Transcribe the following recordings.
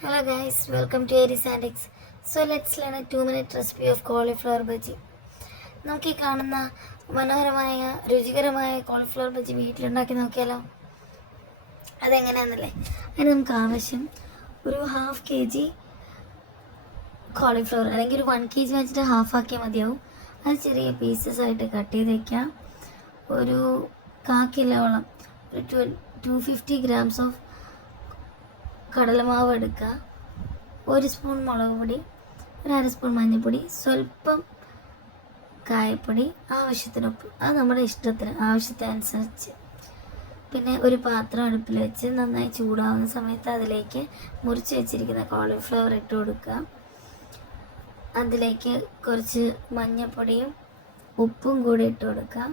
Hello guys, welcome to Aries Antics. So let's learn a 2-minute recipe of cauliflower bhaji. നമുക്ക് ഈ കാണുന്ന മനോഹരമായ രുചികരമായ കോളിഫ്ലവർ ബജ്ജി വീട്ടിലുണ്ടാക്കി നോക്കിയാലോ. അതെങ്ങനെയാണെന്നല്ലേ. അതിന് നമുക്ക് ആവശ്യം ഒരു 1/2 kg കോളിഫ്ലവർ അല്ലെങ്കിൽ ഒരു 1 kg വെച്ചിട്ട് ഹാഫ് ആക്കിയാൽ മതിയാവും. അത് ചെറിയ പീസസ് ആയിട്ട് കട്ട് ചെയ്ത് വയ്ക്കാം. ഒരു 1/4 കിലോളം ഒരു 250 grams ഓഫ് കടലമാവ് എടുക്കുക. 1 സ്പൂൺ മുളക് പൊടി, ഒരു 1/2 സ്പൂൺ മഞ്ഞൾപ്പൊടി, സ്വല്പം കായപ്പൊടി, ആവശ്യത്തിനൊപ്പ്. അത് നമ്മുടെ ഇഷ്ടത്തിന് ആവശ്യത്തിനനുസരിച്ച്. പിന്നെ ഒരു പാത്രം അടുപ്പിൽ വെച്ച് നന്നായി ചൂടാവുന്ന സമയത്ത് അതിലേക്ക് മുറിച്ച് വെച്ചിരിക്കുന്ന കോളിഫ്ലവർ ഇട്ട് കൊടുക്കുക. അതിലേക്ക് കുറച്ച് മഞ്ഞൾപ്പൊടിയും ഉപ്പും കൂടി ഇട്ട് കൊടുക്കുക.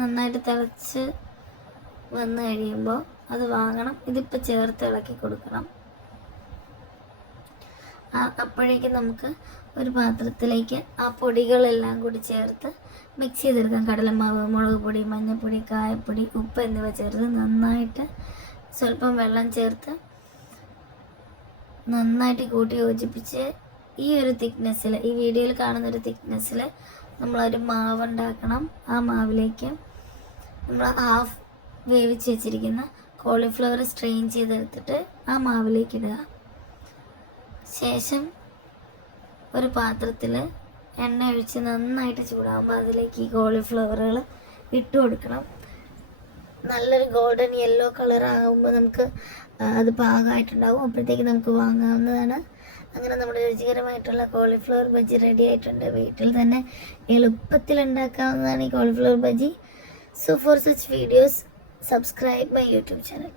നന്നായിട്ട് തിളച്ച് വന്നു കഴിയുമ്പോൾ അത് വാങ്ങണം. ഇതിപ്പോൾ ചേർത്ത് ഇളക്കി കൊടുക്കണം. അപ്പോഴേക്കും നമുക്ക് ഒരു പാത്രത്തിലേക്ക് ആ പൊടികളെല്ലാം കൂടി ചേർത്ത് മിക്സ് ചെയ്തെടുക്കാം. കടലമാവ്, മുളക് പൊടി, മഞ്ഞൾപ്പൊടി, കായപ്പൊടി, ഉപ്പ് എന്നിവ ചേർത്ത് നന്നായിട്ട് സ്വല്പം വെള്ളം ചേർത്ത് നന്നായിട്ട് കൂട്ടി യോജിപ്പിച്ച് ഈ ഒരു തിക്നെസ്സിൽ, ഈ വീഡിയോയിൽ കാണുന്നൊരു തിക്നെസ്സിൽ നമ്മളൊരു മാവ് ഉണ്ടാക്കണം. ആ മാവിലേക്ക് നമ്മൾ ഹാഫ് വേവിച്ച് വെച്ചിരിക്കുന്ന കോളിഫ്ലവർ സ്ട്രെയിൻ ചെയ്തെടുത്തിട്ട് ആ മാവിലേക്ക് ഇടുക. ശേഷം ഒരു പാത്രത്തിൽ എണ്ണ ഒഴിച്ച് നന്നായിട്ട് ചൂടാകുമ്പോൾ അതിലേക്ക് ഈ കോളിഫ്ലവറുകൾ ഇട്ട് കൊടുക്കണം. നല്ലൊരു ഗോൾഡൻ യെല്ലോ കളർ ആകുമ്പോൾ നമുക്ക് അത് പാകമായിട്ടുണ്ടാകും. അപ്പോഴത്തേക്ക് നമുക്ക് വാങ്ങാവുന്നതാണ്. അങ്ങനെ നമ്മുടെ രുചികരമായിട്ടുള്ള കോളിഫ്ലവർ ബജ്ജി റെഡി ആയിട്ടുണ്ട്. വീട്ടിൽ തന്നെ എളുപ്പത്തിൽ ഉണ്ടാക്കാവുന്നതാണ് ഈ cauliflower bajji. So for such videos, subscribe my YouTube channel.